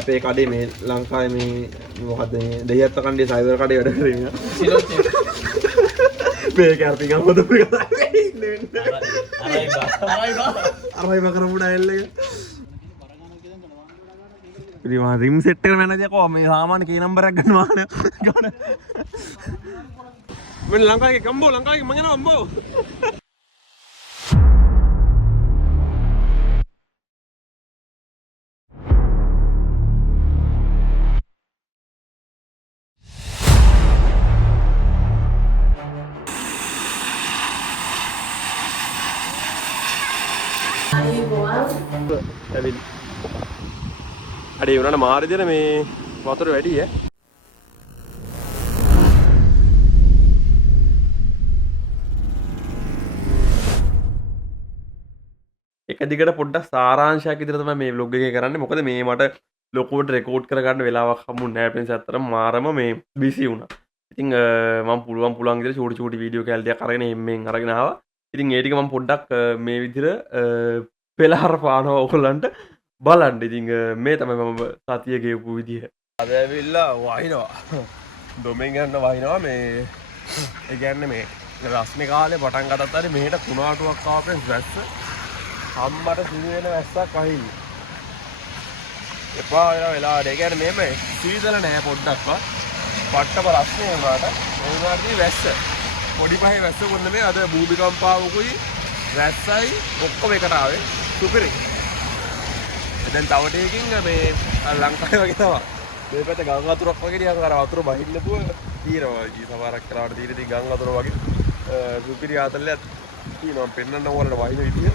අපේ කඩේ මේ ලංකාවේ මේ මොකද්ද මේ දෙහියත්ත කණ්ඩේ සයිබර් කඩේ වැඩ කරගෙන ඉන්න. මේක අර්ථික මොකද අරයි කරපු ඩයල් එක. ඉතින් මම රිම් සෙට් එක මැනේජර් කෝ මේ සාමාන්‍ය කී නම්බරයක් ගන්නවා ගන්න. මම ලංකාවේ ගම්බෝ ලංකාවේ මම යනවා අම්බෝ. ඇවිල් අඩේ උනාට මාරි දෙන මේ වතුර වැඩි ඈ. එක දිගට පොඩ්ඩක් සාරාංශයක් විතර තමයි මේ vlog එකේ කරන්නේ. මොකද මේ මට ලොකුවට රෙකෝඩ් කරගන්න වෙලාවක් හම්බුනේ නැහැ. ප්‍රින්ස් අතරම මාරම මේ බිසි වුණා. ඉතින් මම පුළුවන් විදිහට චූටි වීඩියෝ කැල්ලයක් අරගෙන එම්මෙන් අරගෙන ආවා. ඉතින් ඒ ටික මම පොඩ්ඩක් මේ විදිහට පෙළහර පානවා ඔයගොල්ලන්ට බලන්න. ඉතින් මේ තමයි මම සතිය ගෙවපු විදිහ. අද ඇවිල්ලා වහිනවා. දොමෙන් යන්න වහිනවා මේ ඒ කියන්නේ මේ රස්නේ කාලේ පටන් ගත්තත් හරි මෙහෙට කුණාටුවක් ආපෙන් වැස්ස හම්බට සිදු වෙන වැස්සක් වහින්න. එපා වෙලා ඒ කියන්නේ මේම සීතල නෑ පොඩ්ඩක්වත්. පට්ටම රස්නේ වුණාට ඒ වුණාට වැස්ස පොඩි පහේ වැස්ස කොන්න මේ අද භූමිකම්පාවකුයි වැස්සයි ඔක්කොම එකට ආවේ. සුපිරි. දැන් තව ටිකකින් මේ ලංකාවේ වගේ තමයි. මේ පැත්තේ ගංගා වතුරක් වගේ ටිකක් අර වතුර බහින්න නැතුව තියෙනවා. ඊ සමහරක් කරාට තියෙන ඉතින් ගංගා වතුර වගේ සුපිරි ආතල්ලයක් තියෙනවා. පෙන්නන්න ඕනට වහින විදිය.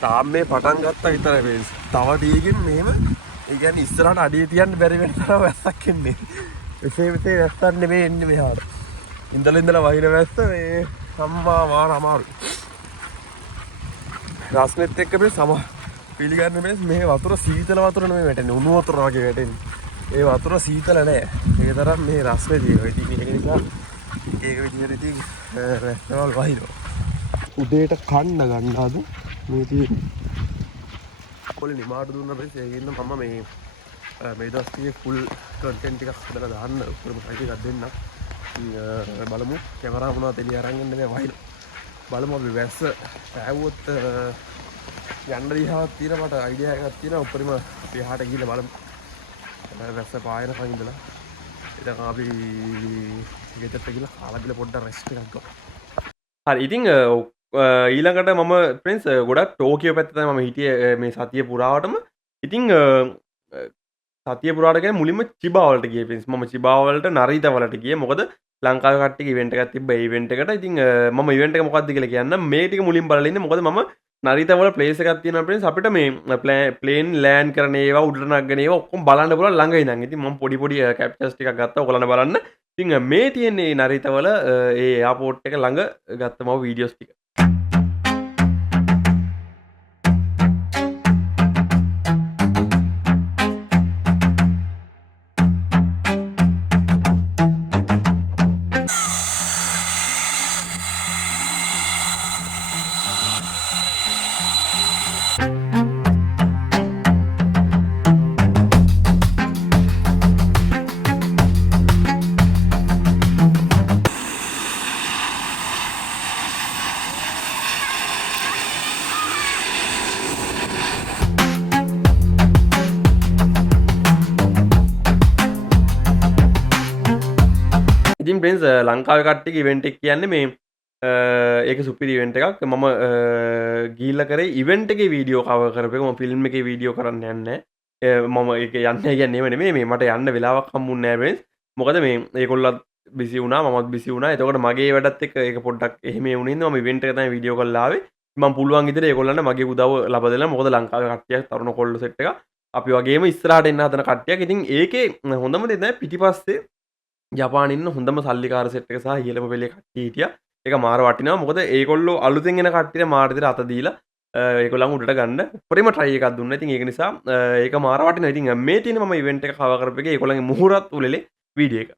තාම මේ පටන් ගත්තා විතරයි මේ. තව ටිකකින් මෙහෙම ඒ කියන්නේ ඉස්සරහට අඩිය තියන්න බැරි වෙන තරම් වැස්සක් එන්නේ. එසේ මෙසේ වැස්සක් නෙමෙයි එන්නේ මෙහාට. ඉඳලා වහින වැස්ස මේ අම්මා මාර අමාරුයි. රස්නෙත් එක්ක මේ සම පිළිගන්න මේ වතුර සීතල වතුර නෙමෙයි වැටෙන්නේ උණු වතුර වගේ වැටෙන්නේ. ඒ වතුර සීතල නෑ. ඒ තරම් මේ රස්නේ තියෙනවා. ඉතින් ඒක නිසා ඒක විදිහට ඉතින් රැස්නවල් වහිනවා. උදේට කන්න ගන්නාද මේ තියෙන්නේ. පොලේ නිමාඩු දුන්න පස්සේ ඒකින්න මම මේ දවස් ටිකේ ෆුල් කන්ටෙන්ට් ටිකක් හදලා දාන්න උඩම සයිට් එකක් දෙන්න. බලමු කැමරා මොනවද එළිය අරන් එන්නේ මේ වහිනවා. බලමු අපි වැස්ස ඇවුවොත් යන්න දිහාවක් තියෙන මට අයිඩියා එකක් තියෙනවා. උඩරිම අපි එහාට ගිහලා බලමු. වැස්ස පායනකන් ඉඳලා ඉතින් අපි ගෙදරට ගිහලා කාලා බිල පොඩ්ඩක් රෙස්ට් එකක් ගමු. හරි ඉතින් ඊළඟට මම ප්‍රින්ස් ගොඩක් ටෝකියෝ පැත්තේ තමයි මම හිටියේ මේ සතිය පුරාවටම. ඉතින් සතිය පුරාට කියන්නේ මුලින්ම චිබා වලට ගියේ ප්‍රින්ස්. මම චිබා වලට නරිතා වලට ගියේ. මොකද ලංකාවේ කට්ටියගේ ඉවෙන්ට් එකක් තිබ්බා. ඒ ඉවෙන්ට් එකට ඉතින් මම ඉවෙන්ට් එක මොකක්ද කියලා කියන්න. මේ ටික මුලින් බලලා ඉන්නේ. මොකද මම නරිතා වල ප්ලේස් එකක් තියෙනවා ප්‍රින්ස්. අපිට මේ ප්ලේන් ලෑන්ඩ් කරන ඒවා උඩට නගන ඒවා ඔක්කොම බලන්න පුළුවන් ළඟ ඉඳන්. ඉතින් මම පොඩි කැප්චර්ස් ටිකක් ගත්තා ඔයගොල්ලන්ට බලන්න. ඉතින් මේ තියෙන්නේ නරිතා වල ඒ එයාපෝට් එක ළඟ ගත්ත මම වීඩියෝස් ටික. ඉතින් ප්‍රින්ස් ලංකාවේ කට්ටියගේ ඉවෙන්ට් එක කියන්නේ මේ ඒක සුපිරි ඉවෙන්ට් එකක්. මම ගිහිල්ලා කරේ ඉවෙන්ට් එකේ වීඩියෝ කවර් කරපු එක. මම ෆිල්ම් එකේ වීඩියෝ කරන්න යන්නේ නැහැ. මම ඒක යන්නේ කියන්නේ ඒව නෙමෙයි. මේ මට යන්න වෙලාවක් හම්බුන්නේ නැහැ ප්‍රින්ස්. මොකද මේ ඒගොල්ලොත් බිසි වුණා මමත් බිසි වුණා. එතකොට මගේ වැඩත් එක්ක ඒක පොඩ්ඩක් එහෙම වුණේ ඉඳන් මම ඉවෙන්ට් එක තමයි වීඩියෝ කරලා ආවේ. මම පුළුවන් විදිහට ඒගොල්ලන්ට මගේ උදව් ලබා දෙන්න. මොකද ලංකාවේ කට්ටියක් තරුණ කොල්ල සෙට් එක අපි වගේම ඉස්සරහට එන්න හදන කට්ටියක්. ඉතින් ඒකේ හොඳම දේ තමයි පිටිපස්සේ ජපානයේ ඉන්න හොඳම සල්ලිකාර සෙට් එක සහ ඉහළම පෙළේ කට්ටිය හිටියා. ඒක මාර වටිනවා. මොකද ඒගොල්ලෝ අලුතෙන් එන කට්ටියට මාර විදිහට අත දීලා ඒගොල්ලන් උඩට ගන්න උඩරිම try එකක් දුන්නා. ඉතින් ඒක නිසා ඒක මාර වටිනවා. ඉතින් මේ තියෙන මම ඉවෙන්ට් එක කවර් කරපු එකේ ඒගොල්ලන්ගේ මුහුරත් උලෙලේ වීඩියෝ එක.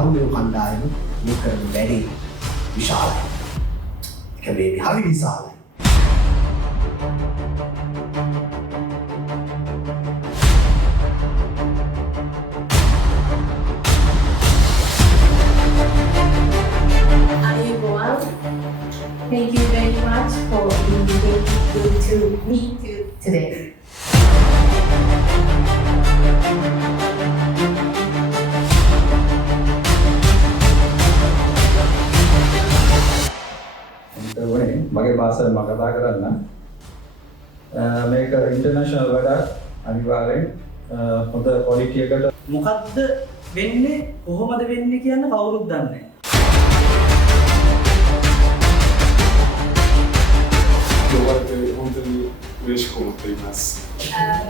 තරුණයෝ කණ්ඩායම මේ කරන වැඩේ විශාලයි. ඒක මේ හරි විශාලයි. Thank you very much for inviting you to meet today. මගේ භාෂාවෙන් මම කතා කරන්න. මේක ඉන්ටර්නැෂනල් වැඩක් අනිවාර්යෙන් හොඳ ක්වොලිටි එකට මොකද්ද වෙන්නේ කොහොමද වෙන්නේ කියන කවුරුත් දන්නේ නැහැ.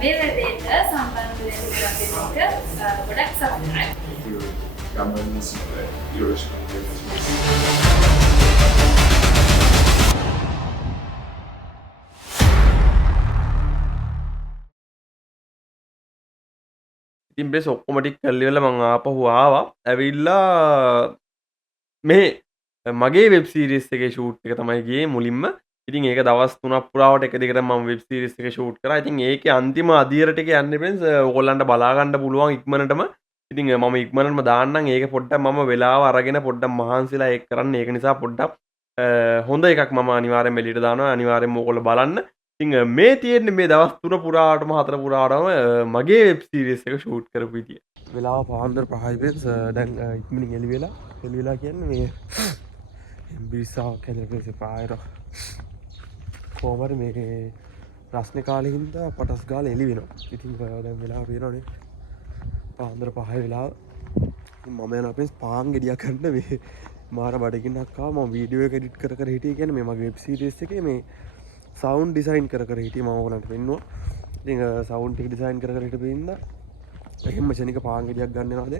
මේ වැඩේට සම්බන්ධ වෙන්න අපේ ගොඩක් සතුටුයි. ඉතින් බෙස් ඔක්කොම ටික කරලා ඉවරලා මං ආපහු ආවා. ඇවිල්ලා මේ මගේ වෙබ් සීරීස් එකේ ෂූට් එක තමයි ගියේ මුලින්ම. ඉතින් ඒක දවස් 3ක් පුරාවට එක දිගට මම වෙබ් සීරීස් එක ෂූට් කරා. ඉතින් ඒකේ අන්තිම අදියර ටික යන්නේ फ्रेंड्स ඕගොල්ලන්ට බලා ගන්න පුළුවන් ඉක්මනටම. ඉතින් මම ඉක්මනටම දාන්නම්. ඒක පොඩ්ඩක් මම වෙලාව අරගෙන පොඩ්ඩක් මහන්සිලා ඒක කරන්න. ඒක නිසා පොඩ්ඩක් හොඳ එකක් මම අනිවාර්යෙන් එළියට දානවා. අනිවාර්යෙන්ම ඕගොල්ලෝ බලන්න. ඉතින් මේ තියෙන්නේ මේ දවස් 3 පුරාවටම 4 පුරාවටම මගේ වෙබ් සීරීස් එක ෂූට් කරපු විදිය. වෙලාව පාන්දර 5යි फ्रेंड्स දැන් ඉක්මනින් එළි වෙලා කියන්නේ මේ බිරිසාවක් හැදෙන ප්‍රදේශේ පායර කොහමද මේ රස්නේ කාලේ හින්දා පටස් ගාලා එළි වෙනවා. ඉතින් දැන් වෙලාව පේනවනේ පාන්දර 5 වෙලාව. ඉතින් මම යනවා फ्रेंड्स පාන් ගෙඩියක් ගන්න මේ මාර බඩගින්නක් ආවා. මම වීඩියෝ එක එඩිට් කර හිටියේ කියන්නේ මේ මගේ වෙබ් සීරීස් එකේ මේ සවුන්ඩ් ඩිසයින් කර හිටියේ මම ඔයගලන්ට පෙන්නුවා. ඉතින් සවුන්ඩ් ටික ඩිසයින් කර හිටපු ඉඳලා එහෙම ශනික පාන් ගෙඩියක් ගන්න වෙනවාද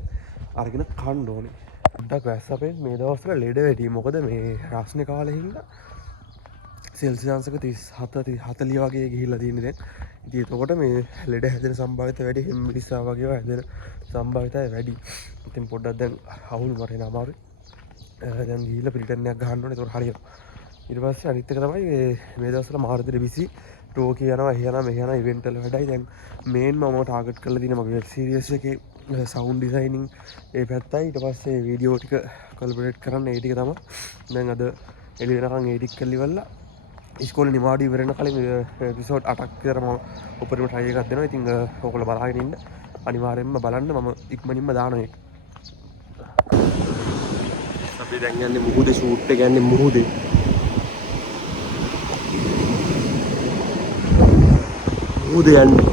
අරගෙන කන්න ඕනේ. පොඩ්ඩක් වැස්සපෙන් මේ දවස්වල ලෙඩ වැඩි. මොකද මේ රස්නේ කාලේ හින්දා සෙල්සියස් අංශක 37 40 වගේ ගිහිල්ලා තියෙන්නේ දැන්. ඉතින් එතකොට මේ ලෙඩ හැදෙන සම්භාවිතය වැඩි. හෙම්බිරිස්සා වගේ ඒවා හැදෙන සම්භාවිතය වැඩි. ඉතින් පොඩ්ඩක් දැන් අවුල් මට එන අමාරුයි. දැන් ගිහිල්ලා පිළිටන් එකක් ගහන්න ඕනේ. ඒකට හරියනවා. ඊට පස්සේ අනිත් එක තමයි මේ දවස්වල මාර්දෙට බිසි ටෝකියෝ යනවා එහෙ යනවා මෙහෙ යනවා ඉවෙන්ට් වල වැඩයි. දැන් මේන් මම ටාගට් කරලා තියෙන මගේ වෙබ් සීරීස් එකේ සවුන්ඩ් ඩිසයිනින් ඒ පැත්තයි. ඊට පස්සේ වීඩියෝ ටික කොලැබරේට් කරන්න ඒ ටික තමයි. දැන් අද එළි වෙනකන් එඩිට් කරලා ඉවරලා ඉස්කෝලේ නිවාඩු ඉවර වෙන කලින් එපිසෝඩ් 8ක් විතර මම උපරිම try එකක් දෙනවා. ඉතින් ඔයගොල්ලෝ බලාගෙන ඉන්න. අනිවාර්යෙන්ම බලන්න. මම ඉක්මනින්ම දානවා ඒක. අපි දැන් යන්නේ මුහුදේ ෂූට් එක යන්නේ මුහුදේ. මුහුදේ යන්නේ.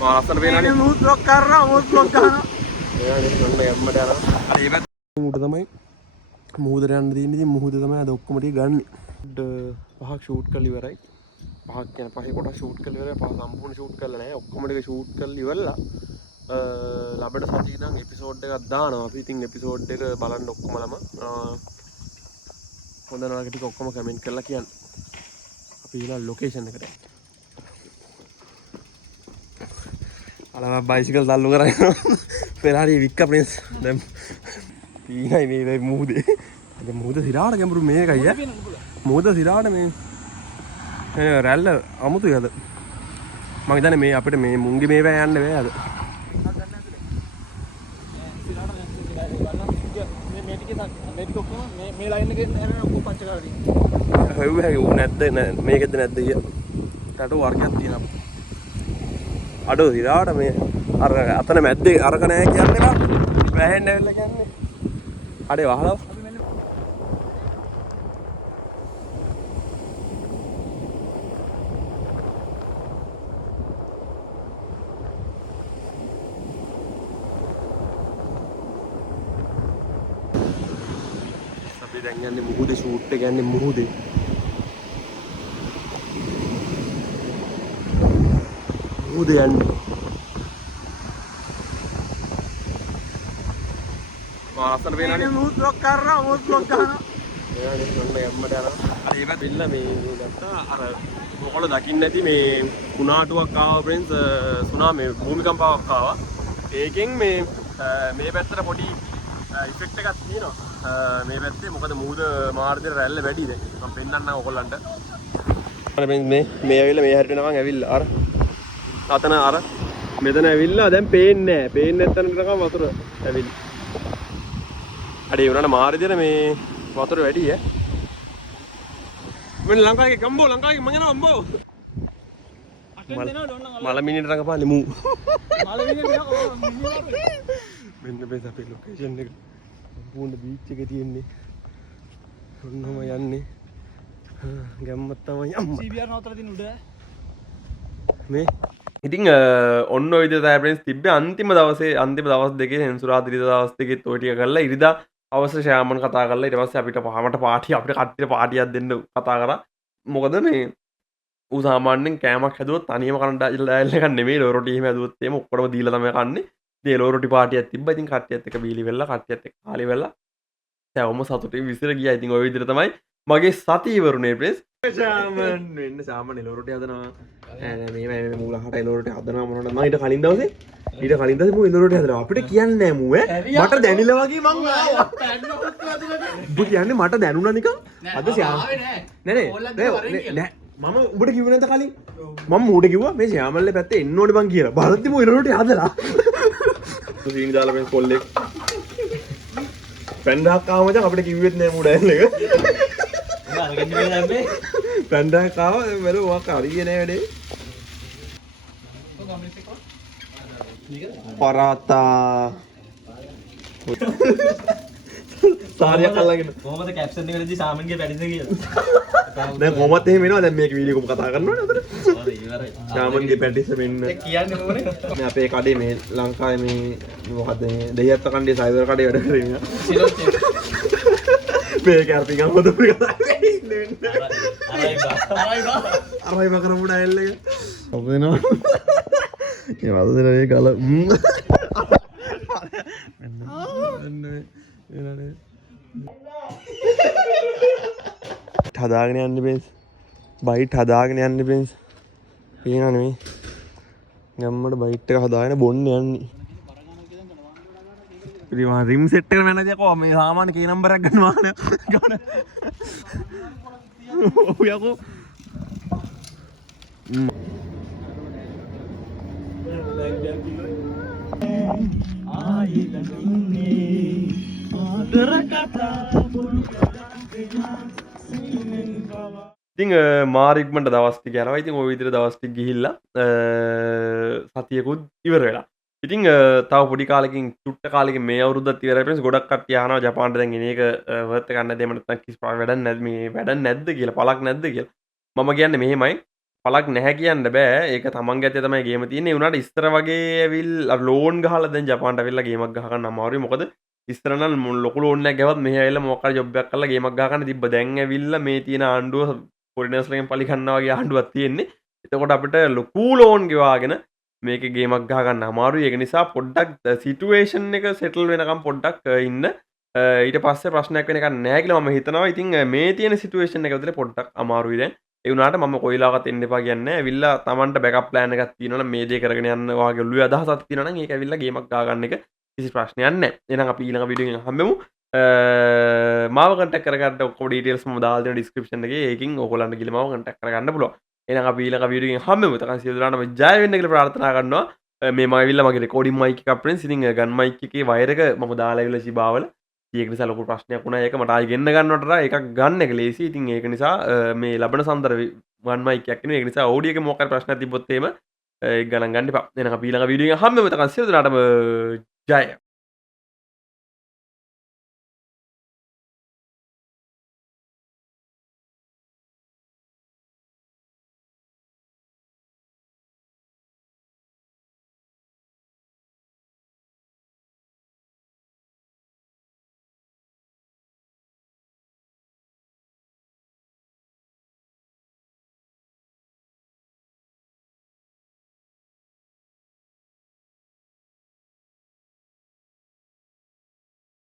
මාසතර වෙනනේ මුහුද බ්ලොක් කරනවා මුහුද බ්ලොක් කරනවා. එයානේ ඔන්න යම්මට යනවා. අර ඒ පැත්ත මුහුද තමයි මුහුදට යන්න තියෙන්නේ. ඉතින් මුහුද තමයි අද ඔක්කොම ටික ගන්න. පහක් ෂූට් කරලා ඉවරයි. පහක් කියන පහේ කොටස් ෂූට් කරලා ඉවරයි. පහ සම්පූර්ණ ෂූට් කරලා නැහැ. ඔක්කොම ටික ෂූට් කරලා ඉවරලා ලබඩ සතියේ නම් එපිසෝඩ් එකක් දානවා. අපි ඉතින් එපිසෝඩ් එක බලන්න ඔක්කොමලම හොඳ නරක ටික ඔක්කොම කමෙන්ට් කරලා කියන්න. අපි ඊළඟ ලොකේෂන් එකට යන්න. අලම බයිසිකල් තල්ලු කරගෙන ෆෙරාරි වික්ක ප්‍රින්ස් දැන් පීනයි මේ මුහුදේ. දැන් මුහුද සිරාට ගැඹුරු මේකයි ඈ. මුහුද සිරාට මේ රැල්ල අමුතුයි අද. මම හිතන්නේ මේ අපිට මේ මුංගේ මේවා යන්න බෑ අද. මේ ලයින් එකේ හැරෙන ඔක්කොම පච්ච කරලා තියෙනවා. හොයුවේ ඌ නැද්ද මේකෙද්ද නැද්ද කිය. රටු වර්ගයක් තියෙනවා. අඩෝ ඉරාට මේ අර අතන මැද්දේ අරක නැහැ කියන්නේ බා. වැහෙන්න ඇවිල්ලා කියන්නේ. අඩේ වහලා. අපි දැන් යන්නේ මුහුදේ ෂූට් එක යන්නේ මුහුදේ. මුහුදේ යන්නේ. මාසතර වෙනනේ මුහුද බ්ලොක් කරනවා මුහුද බ්ලොක් කරනවා. මොකල දකින්න ඇති මේ කුණාටුවක් ආව ප්‍රින්ස් සුනාමි භූමිකම්පාවක් ආවා. ඒකෙන් මේ පැත්තට පොඩි ඉෆෙක්ට් එකක් තියෙනවා. මේ පැත්තේ මොකද මූද මාර්ගයේ රැල්ල වැඩි දැන්. මම පෙන්නන්නම් ඔයගොල්ලන්ට. මේ ඇවිල්ලා මේ හැරෙට නමන් ඇවිල්ලා අර අතන අර මෙතන ඇවිල්ලා දැන් පේන්නේ නැහැ. පේන්නේ නැත්තන නිකන් වතුර ඇවිල්ලා. අඩේ උනාට මාර්ගයේ මේ වතුර වැඩි ඈ. මෙන්න ලංකාවේ ගම්බෝ ලංකාවේ මං යනවා අම්බෝ. මල මිනිහට රඟපාන්නේ මූ. මල මිනිහට මෙන්න මේ අපේ ලොකේෂන් එක. සම්පූර්ණ බීච් එකේ තියෙන්නේ. ඔන්නම යන්නේ. ගැම්මත් තමයි අම්මා. CBR නවත්තලා තියෙන උඩ. මේ ඉතින් ඔන්න ඔය විදිහට තමයි फ्रेंड्स තිබ්බේ අන්තිම දවස් දෙකේ සෙන්සුරාදා ඉරිදා දවස් දෙකෙත් ඔය ටික කරලා ඉරිදා අවශ්‍ය ශාමන් කතා කරලා ඊට පස්සේ අපිට පහමට පාටි අපිට කට්ටියට පාටියක් දෙන්න කතා කරා. මොකද මේ ඌ සාමාන්‍යයෙන් කෑමක් හැදුවොත් තනියම කන්න ඩයල් එකක් නෙමෙයි ලෝ රොටි එහෙම හැදුවොත් එහෙම ඔක්කොම දීලා තමයි කන්නේ. ඉතින් ලෝ රොටි පාටියක් තිබ්බා. ඉතින් කට්ටියත් එක්ක බීලි වෙලා කට්ටියත් එක්ක කාලි වෙලා සෑවම සතුටින් විසිර ගියා. ඉතින් ওই විදිහට තමයි මගේ සතිය ඉවරුනේ ප්‍රෙස්. ශාමන් වෙන්න ශාමන් ලෝ රොටි හදනවා. මේ මූලහට ලෝ රොටි හදනවා මොනවද මම ඊට කලින් දවසේ මූ ලෝ රොටි හදනවා. අපිට කියන්නේ නැහැ මූ මට දැනිලා වගේ මං ආවා. ඔබ කියන්නේ මට දැනුණා නිකන්. අද ශාම නෑ මම උඹට කිව්වේ නැද්ද කලින්? මම මූට කිව්වා මේ ශාමල්ලේ පැත්තේ එන්න ඕනේ බං කියලා. බලද්දි මූ ලෝ රොටි හදලා. සීනි දාලා මේ කොල්ලෙක් පැන්ඩාක් ආව මචං අපිට කිව්වෙත් නෑ මූ ඩයල් එක. පැන්ඩාක් ආව බැලුව මොකක් හරියන්නේ නෑ වැඩේ. පරාතා සාරියක් අල්ලගෙන කොහොමද කැප්ෂන් එකේදී සාමන්ගේ පැටිද කියලා. දැන් කොහොමද එහෙම එනවා දැන් මේක වීඩියෝ එකක් කතා කරනවනේ උතර. හරි ඉවරයි. සාමන්ගේ පැටිස් මෙන්න. ඒ කියන්නේ ඕනේ. මේ අපේ කඩේ මේ ලංකාවේ මේ මොකද්ද මේ දෙහියත්ත කණ්ඩේ සයිබර් කඩේ වැඩ කරේ මියා. සිලොත් මේක අරපින් අම්මද පුරි කතා කරන්නේ ඉන්නේ. අරයි බා කරපු ඩයල් එක. ඔබ වෙනවා. ඒ වද දෙන මේ ගල හදාගෙන යන්න බෙන්ස් බයිට් හදාගෙන යන්න බෙන්ස් පේනා නෙමෙයි ගම්මට බයිට් එක හදාගෙන බොන්න යන්නේ ඉතින් මම රිම් සෙට් එක මැනේජර් කෝ මේ සාමාන්‍ය කී නම්බරයක් ගන්නවා නේ ඔව් යකෝ ඉතින් මාරික්මට දවස් ටික යනවා. ඉතින් ওই විදිහට දවස් ටික ගිහිල්ලා සතියකුත් ඉවර වෙලා. ඉතින් තව පොඩි කාලෙකින් චුට්ට කාලෙකින් මේ අවුරුද්දත් ඉවරයි ප්‍රෙස් ගොඩක් කට්ටිය අහනවා ජපාන්ට දැන් එන එක වර්ත් එක ගන්න දෙම නැත්නම් කිසි වැඩක් නැද්ද මේ වැඩක් නැද්ද කියලා පළක් නැද්ද කියලා. මම කියන්නේ මෙහෙමයි පළක් නැහැ කියන්න බෑ. ඒක තමන්ගේ ඇත්තේ තමයි ගේම තියෙන්නේ. ඒ උනාට ඉස්තර වගේ ඇවිල්ලා ලෝන් ගහලා දැන් ජපාන්ට ඇවිල්ලා ගේමක් ගහ ගන්න අමාරුයි. මොකද ඉස්තර නම් ලොකු ලෝන් එකක් ගහවත් මෙහෙ ඇවිල්ලා මොකක් හරි ජොබ් එකක් කරලා ගේමක් ගහ ගන්න තිබ්බ. දැන් ඇවිල්ලා මේ තියෙන ආණ්ඩුව ෆොරිනර්ස්ලගෙන් පලි ගන්නවා වගේ ආණ්ඩුවක් තියෙන්නේ. එතකොට අපිට ලොකු ලෝන් ගෙවාගෙන මේකේ ගේමක් ගහ ගන්න අමාරුයි. ඒක නිසා පොඩ්ඩක් සිටුේෂන් එක සෙටල් වෙනකම් පොඩ්ඩක් ඉන්න. ඊට පස්සේ ප්‍රශ්නයක් වෙන එකක් නැහැ කියලා මම හිතනවා. ඉතින් මේ තියෙන සිටුේෂන් එක විතර පොඩ්ඩක් අමාරුයි දැන්. ඒ වුණාට මම කොයිලාවකත් එන්න එපා කියන්නේ නැහැ. ඇවිල්ලා Tamanට බෑකප් ප්ලෑන් එකක් තියෙනවා නම් මේ දේ කරගෙන යන්න වාගේ ඔළුවේ අදහසක් තියෙනවා නම් ඒක ඇවිල්ලා ගේමක් ගහ ගන්න එක කිසි ප්‍රශ්නයක් නැහැ. එහෙනම් අපි ඊළඟ වීඩියෝ එකෙන් හම්බෙමු. මාව කන්ටැක්ට් කරගන්න ඔක්කොම ඩීටේල්ස් මම දාලා දෙන ඩිස්ක්‍රිප්ෂන් එකේ. ඒකින් ඔයගොල්ලන්ට ගිහලා මාව කන්ටැක්ට් කරගන්න පුළුවන්. එහෙනම් අපි ඊළඟ වීඩියෝ එකෙන් හම්බෙමු. තකන් සියලු දෙනාටම ජය වෙන්න කියලා ප්‍රාර්ථනා කරනවා. මේ මම ඇවිල්ලා මගේ රෙකෝඩින් මයික් එකක් ප්‍රෙන්ස්. ඉතින් ගන් මයික් එකේ වයර් එක මම දාලා ඇවිල්ලා සිබාවල. ඒක නිසා ලොකු ප්‍රශ්නයක් වුණා. ඒක මට ආයෙ ගෙන්න ගන්නවට එකක් ගන්න එක ලේසි. ඉතින් ඒක නිසා මේ ලබන සම්දර වන් මයික් එකක් ඉන්නේ. ඒක නිසා ඔඩියෝ එකේ මොකක් හරි ප්‍රශ්නයක් තිබ්බොත් එහෙම ඒක ගණන් ගන්න එපා. එහෙනම් අපි ඊළඟ වීඩියෝ එකෙන් හම්බෙමු. තකන් සියලු දෙනාටම ජය